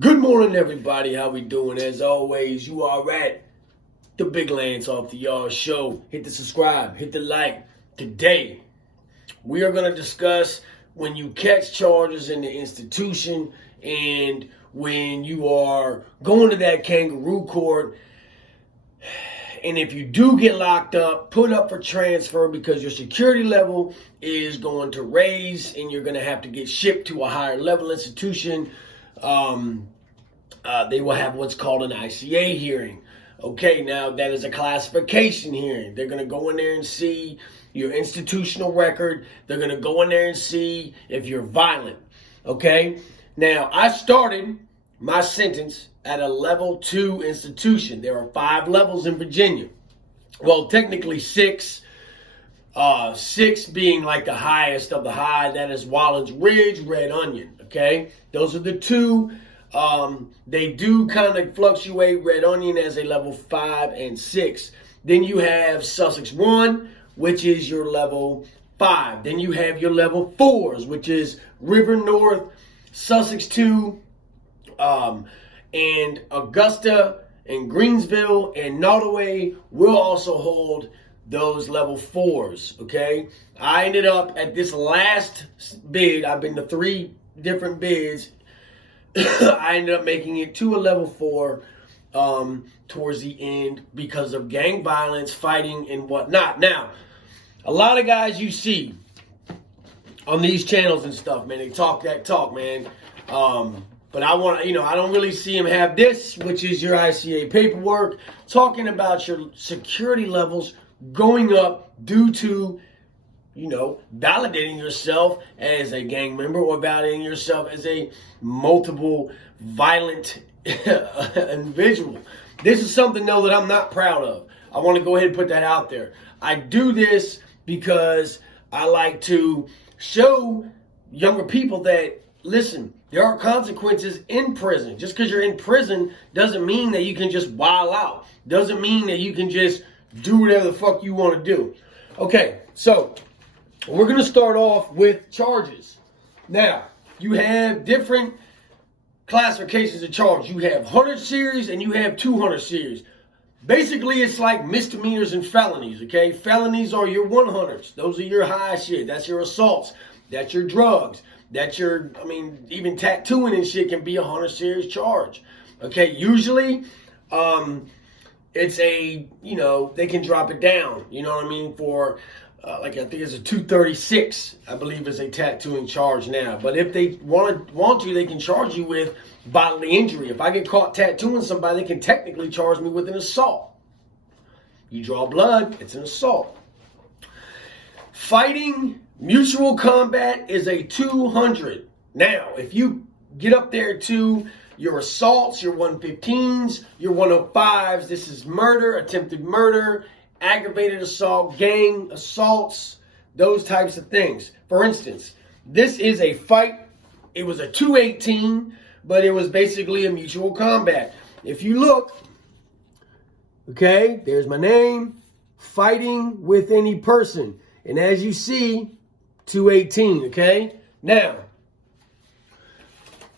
Good morning, everybody. How we doing? As always, you are at the Big Lance Off the Yard Show. Hit the subscribe, hit the like. Today, we are going to discuss when you catch charges in the institution and when you are going to that kangaroo court. And if you do get locked up, put up for transfer because your security level is going to raise and you're going to have to get shipped to a higher level institution. They will have what's called an ICA hearing. Okay, now that is a classification hearing. They're going to go in there and see your institutional record. They're going to go in there and see if you're violent. Okay, now I started my sentence at a level 2 institution. There are 5 levels in Virginia. Well, technically 6. 6 being like the highest of the high. That is Wallens Ridge, Red Onion. Okay, those are the 2. They do kind of fluctuate. Red Onion as a level 5 and 6. Then you have Sussex 1, which is your level 5. Then you have your level 4s, which is River North, Sussex 2, and Augusta and Greensville and Nottoway will also hold those level 4s, okay? I ended up at this last bid. I've been to 3 different bids. I ended up making it to a level 4 towards the end because of gang violence, fighting, and whatnot. Now, a lot of guys you see on these channels and stuff, man, they talk that talk, man. But I want, I don't really see them have this, which is your ICA paperwork, talking about your security levels going up due to, validating yourself as a gang member or validating yourself as a multiple violent individual. This is something, though, that I'm not proud of. I want to go ahead and put that out there. I do this because I like to show younger people that, listen, there are consequences in prison. Just because you're in prison doesn't mean that you can just wild out. Doesn't mean that you can just do whatever the fuck you want to do. Okay, so we're going to start off with charges. Now, you have different classifications of charges. You have 100 series and you have 200 series. Basically, it's like misdemeanors and felonies, okay? Felonies are your 100s. Those are your high shit. That's your assaults. That's your drugs. That's your, even tattooing and shit can be a 100 series charge. Okay, usually, it's a, they can drop it down, for, I think it's a 236, I believe is a tattooing charge now. But if they want to, they can charge you with bodily injury. If I get caught tattooing somebody, they can technically charge me with an assault. You draw blood, it's an assault. Fighting, mutual combat is a 200. Now, if you get up there to your assaults, your 115s, your 105s, this is murder, attempted murder, aggravated assault, gang assaults, those types of things. For instance, this is a fight. It was a 218, but it was basically a mutual combat. If you look, okay, there's my name, fighting with any person. And as you see, 218, okay? Now,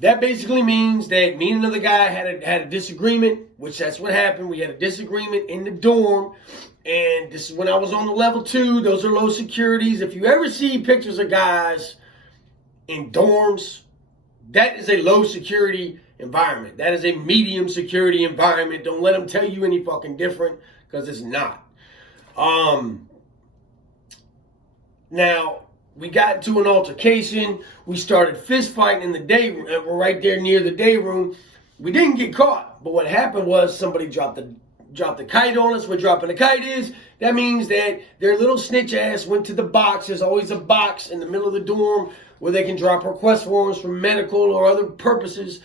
that basically means that me and another guy had a disagreement, which that's what happened. We had a disagreement in the dorm, and this is when I was on the level 2. Those are low securities. If you ever see pictures of guys in dorms, that is a low security environment. That is a medium security environment. Don't let them tell you any fucking different, because it's not. Now, we got into an altercation. We started fist fighting in the day room. We're right there near the day room. We didn't get caught, but what happened was somebody dropped the kite on us. Where dropping the kite is, that means that their little snitch ass went to the box. There's always a box in the middle of the dorm where they can drop request forms for medical or other purposes,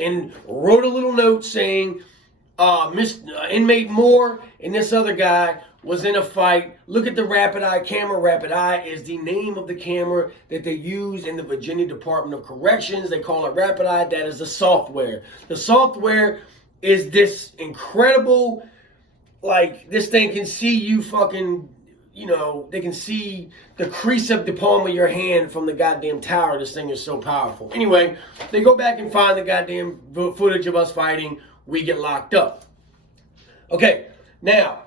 and wrote a little note saying, inmate Moore and this other guy was in a fight. Look at the Rapid Eye camera. Rapid Eye is the name of the camera that they use in the Virginia Department of Corrections. They call it Rapid Eye. That is the software. The software is this incredible, this thing can see you fucking, you know, they can see the crease of the palm of your hand from the goddamn tower. This thing is so powerful. Anyway, they go back and find the goddamn footage of us fighting. We get locked up. Okay, now,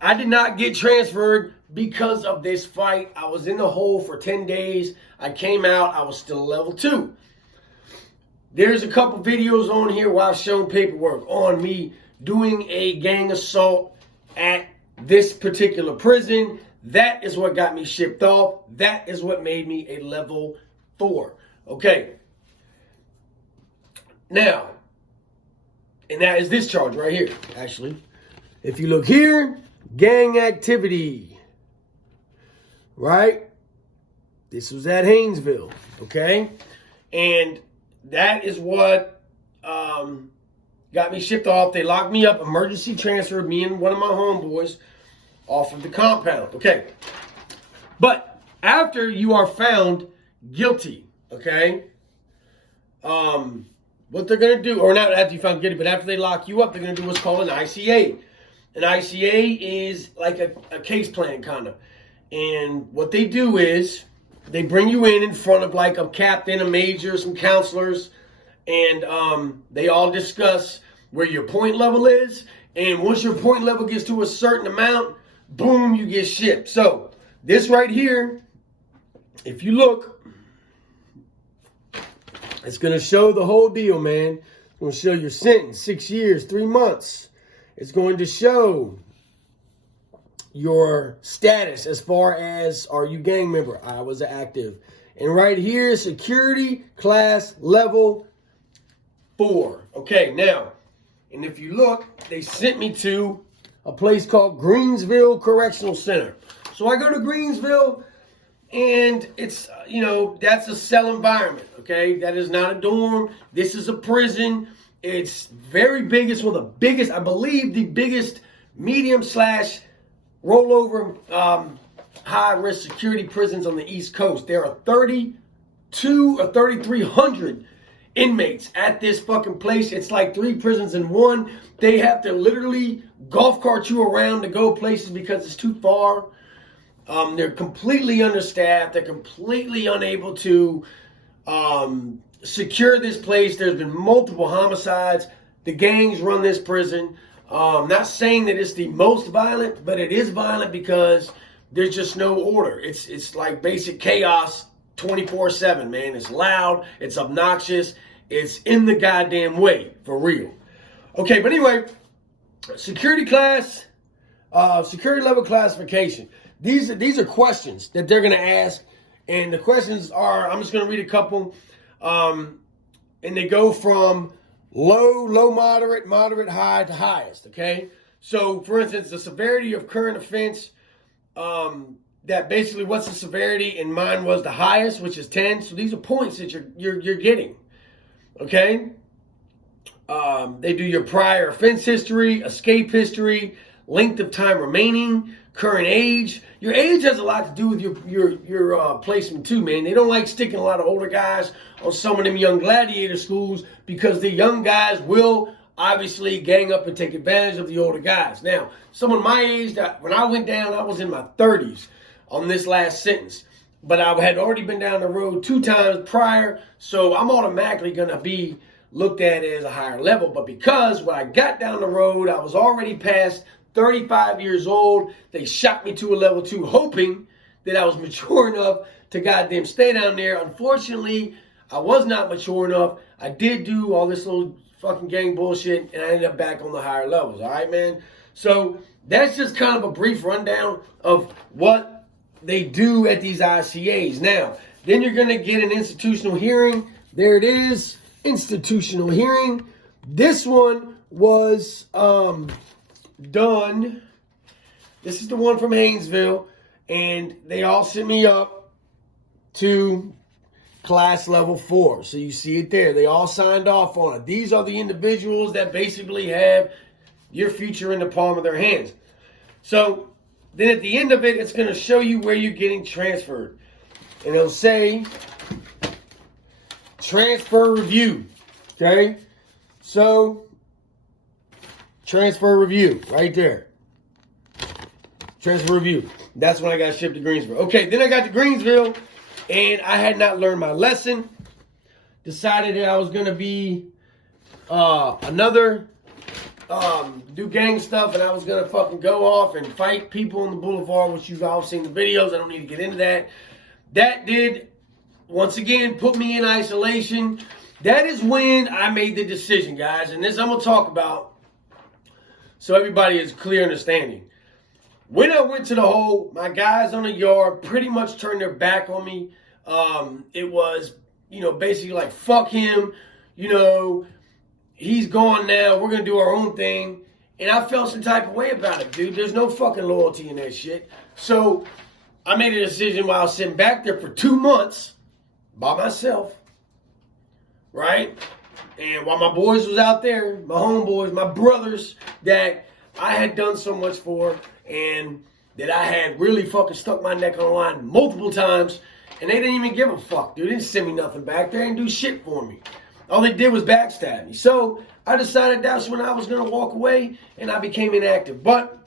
I did not get transferred because of this fight. I was in the hole for 10 days. I came out. I was still level 2. There's a couple videos on here where I've shown paperwork on me doing a gang assault at this particular prison. That is what got me shipped off. That is what made me a level 4. Okay. Now, and that is this charge right here, actually. If you look here, gang activity. Right? This was at Haynesville. Okay? And that is what got me shipped off. They locked me up, emergency transferred me and one of my homeboys off of the compound. Okay. But after you are found guilty, okay, what they're going to do, or not after you found guilty, but after they lock you up, they're going to do what's called an ICA. An ICA is like a case plan, kind of. And what they do is they bring you in front of like a captain, a major, some counselors, and they all discuss where your point level is. And once your point level gets to a certain amount, boom, you get shipped. So this right here, if you look, it's going to show the whole deal, man. It's going to show your sentence, 6 years, 3 months. It's going to show your status as far as, are you gang member? I was active. And right here, security class level 4. Okay, now, and if you look, they sent me to a place called Greensville Correctional Center. So I go to Greensville, and it's, you know, that's a cell environment, okay? That is not a dorm. This is a prison. It's very big. It's one of the biggest, I believe, the biggest medium / rollover high-risk security prisons on the East Coast. There are 32 or 3,300 inmates at this fucking place. It's like 3 prisons in one. They have to literally golf cart you around to go places because it's too far. They're completely understaffed. They're completely unable to secure this place. There's been multiple homicides. The gangs run this prison. Not saying that it's the most violent, but it is violent because there's just no order. It's like basic chaos 24/7, man. It's loud. It's obnoxious. It's in the goddamn way, for real. Okay, but anyway, security level classification. These are questions that they're going to ask, and the questions are, I'm just going to read a couple, and they go from low, moderate, high to highest, okay? So, for instance, the severity of current offense, that basically what's the severity, and mine was the highest, which is 10. So these are points that you're getting, okay? They do your prior offense history, escape history, length of time remaining, current age. Your age has a lot to do with your placement too, man. They don't like sticking a lot of older guys on some of them young gladiator schools because the young guys will obviously gang up and take advantage of the older guys. Now, someone my age, when I went down, I was in my 30s on this last sentence. But I had already been down the road 2 times prior, so I'm automatically going to be looked at as a higher level. But because when I got down the road, I was already past 35 years old, they shot me to a level 2, hoping that I was mature enough to goddamn stay down there. Unfortunately, I was not mature enough. I did do all this little fucking gang bullshit, and I ended up back on the higher levels. All right, man? So that's just kind of a brief rundown of what they do at these ICAs. Now, then you're going to get an institutional hearing. There it is, institutional hearing. This one was done. This is the one from Haynesville, and they all sent me up to class level 4. So you see it there. They all signed off on it. These are the individuals that basically have your future in the palm of their hands. So then at the end of it, it's going to show you where you're getting transferred. And it'll say transfer review. Okay? So transfer review right there. Transfer review. That's when I got shipped to Greensboro. Okay, then I got to Greensville, and I had not learned my lesson. Decided that I was going to be do gang stuff, and I was going to fucking go off and fight people on the boulevard, which you've all seen the videos. I don't need to get into that. That did, once again, put me in isolation. That is when I made the decision, guys, and this I'm going to talk about so everybody has clear understanding. When I went to the hole, my guys on the yard pretty much turned their back on me. It was, basically like, fuck him, he's gone now, we're going to do our own thing. And I felt some type of way about it, dude. There's no fucking loyalty in that shit. So I made a decision while I was sitting back there for 2 months by myself, right? And while my boys was out there, my homeboys, my brothers that I had done so much for and that I had really fucking stuck my neck on the line multiple times, and they didn't even give a fuck, dude. They didn't send me nothing back. They didn't do shit for me. All they did was backstab me. So I decided that's when I was going to walk away, and I became inactive. But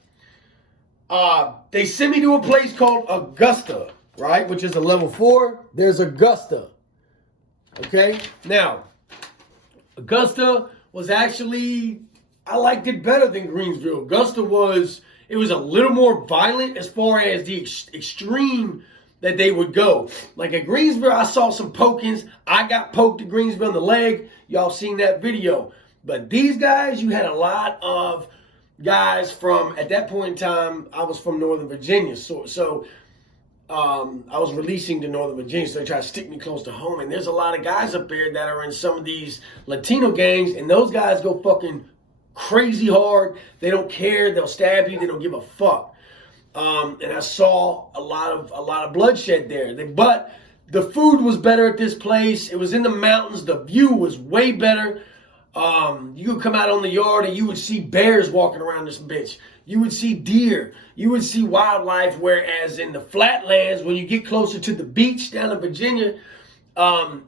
they sent me to a place called Augusta, right, which is a level 4. There's Augusta, okay? Now, Augusta was actually, I liked it better than Greensville. Augusta was a little more violent as far as the extreme that they would go. Like at Greensville, I saw some pokings. I got poked at Greensville in the leg. Y'all seen that video. But these guys, you had a lot of guys from, at that point in time, I was from Northern Virginia. So I was releasing to Northern Virginia, so they tried to stick me close to home. And there's a lot of guys up there that are in some of these Latino gangs, and those guys go fucking crazy hard. They don't care. They'll stab you. They don't give a fuck. And I saw a lot of bloodshed there. But the food was better at this place. It was in the mountains. The view was way better. You would come out on the yard and you would see bears walking around this bitch. You would see deer. You would see wildlife. Whereas in the flatlands, when you get closer to the beach down in Virginia,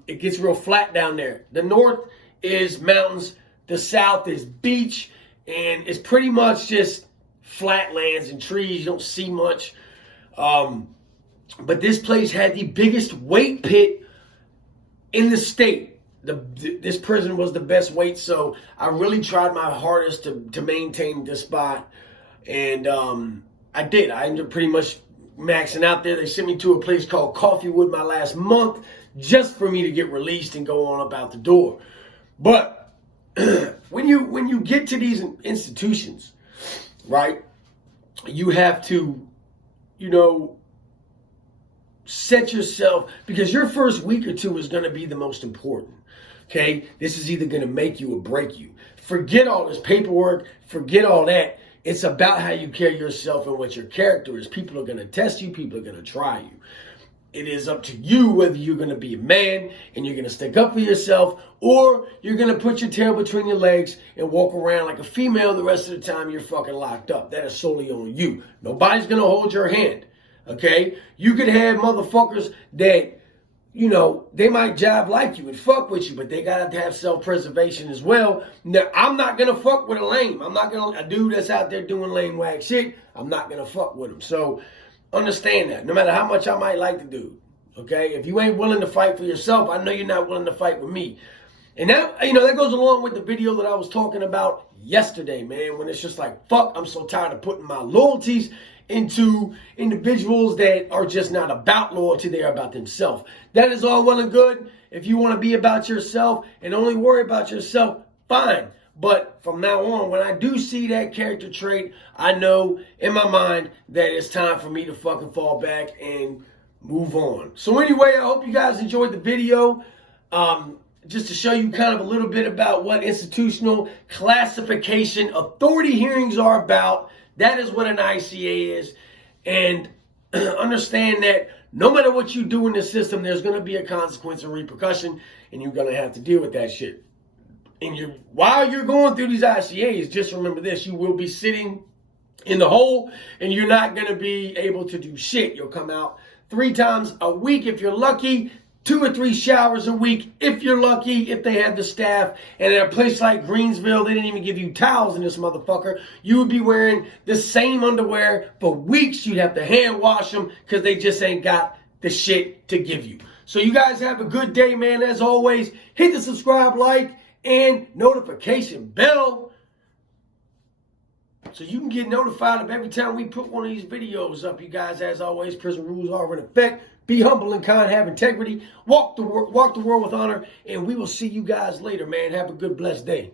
it gets real flat down there. The north is mountains. The south is beach. And it's pretty much just flatlands and trees. You don't see much. But this place had the biggest weight pit in the state. This prison was the best weight, so I really tried my hardest to maintain this spot. And I did. I ended up pretty much maxing out there. They sent me to a place called Coffeewood my last month just for me to get released and go on about the door. But when you get to these institutions, right, you have to, set yourself, because your first week or two is going to be the most important. Okay, this is either going to make you or break you. Forget all this paperwork. Forget all that. It's about how you carry yourself and what your character is. People are going to test you. People are going to try you. It is up to you whether you're going to be a man and you're going to stick up for yourself, or you're going to put your tail between your legs and walk around like a female the rest of the time you're fucking locked up. That is solely on you. Nobody's going to hold your hand. Okay? You could have motherfuckers that, they might jive like you and fuck with you, but they got to have self-preservation as well. Now, I'm not going to fuck with a lame. I'm not going to, a dude that's out there doing lame whack shit, I'm not going to fuck with him. So, understand that. No matter how much I might like the dude, okay? If you ain't willing to fight for yourself, I know you're not willing to fight with me. And that, that goes along with the video that I was talking about yesterday, man, when it's just like, fuck, I'm so tired of putting my loyalties into individuals that are just not about loyalty, they are about themselves. That is all well and good. If you want to be about yourself and only worry about yourself, fine. But from now on, when I do see that character trait, I know in my mind that it's time for me to fucking fall back and move on. So anyway, I hope you guys enjoyed the video. Just to show you kind of a little bit about what institutional classification authority hearings are about. That is what an ICA is. And understand that no matter what you do in the system, there's going to be a consequence and repercussion, and you're going to have to deal with that shit. And while you're going through these ICAs, just remember this: you will be sitting in the hole, and you're not going to be able to do shit. You'll come out 3 times a week if you're lucky, 2 or 3 showers a week if you're lucky, if they have the staff. And at a place like Greensville, they didn't even give you towels in this motherfucker. You would be wearing the same underwear for weeks. You'd have to hand wash them because they just ain't got the shit to give you. So you guys have a good day, man. As always, hit the subscribe, like, and notification bell so you can get notified of every time we put one of these videos up. You guys, as always, prison rules are in effect. Be humble and kind, have integrity, walk the world with honor, and we will see you guys later, man. Have a good, blessed day.